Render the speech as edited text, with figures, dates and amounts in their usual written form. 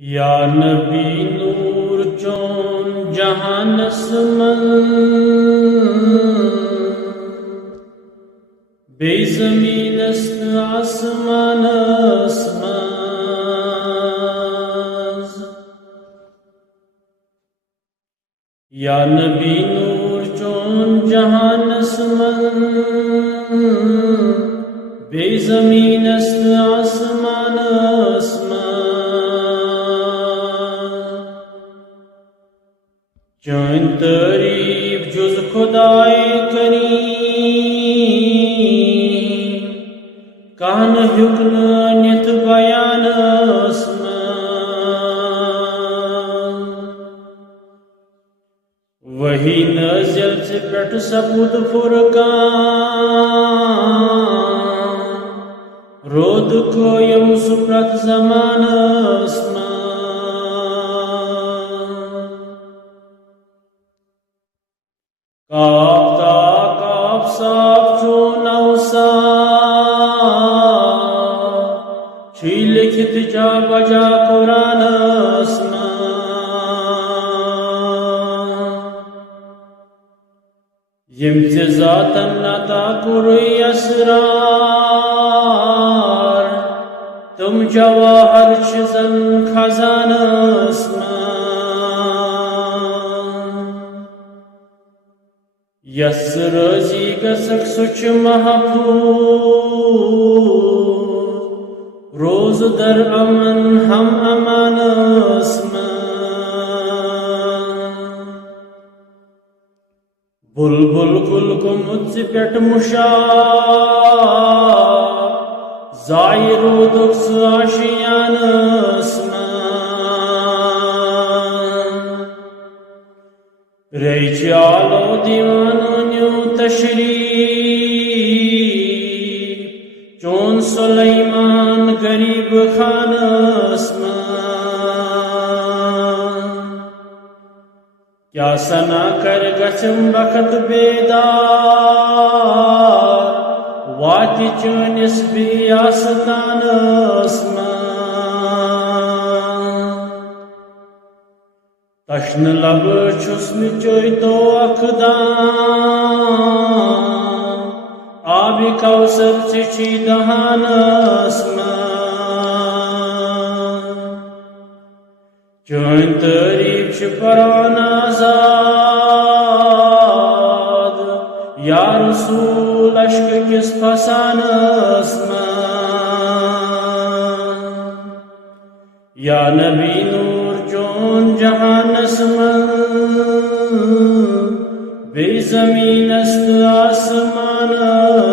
या नबी नूर चौन जहानस मन बेज़मीनस्त आसमानस मज। या नबी नूर चौन जहानस मन बेज़मीनस्त आसमानस चौन तारीफ जुज़ खुदाए करीम कान हुक्न नित बयानस वही नज़ल से पेट सबूत फुरकान रोद को यम सुप्रत ज़मानस काफ साफ चून छी लिखित जा बजा कुरानस यम से ज़ातन नता कुरुई असरार तुम जवाहर छिजन खजानस यस रजी गसक सुच महफूज रोज दर अमन हम अमानस बुलबुल कुल को मुझसे पेट मुशा जायरो दुख्स आशियानस रेचालो दीवानो न्यू तशरीफ चौन सुलेमान गरीब खानस क्या सना कर गचम बखत बेदार वाति चुनिस भी आसतानस तश्न लब छुस्म चोयतो अखदान आबि कौसर चिची दहानस चोन तारीफ परान आजाद या रसूल अश्क किस फसानस या नबी नूर चौन जहानस मन बेज़मीनस्त आसमानस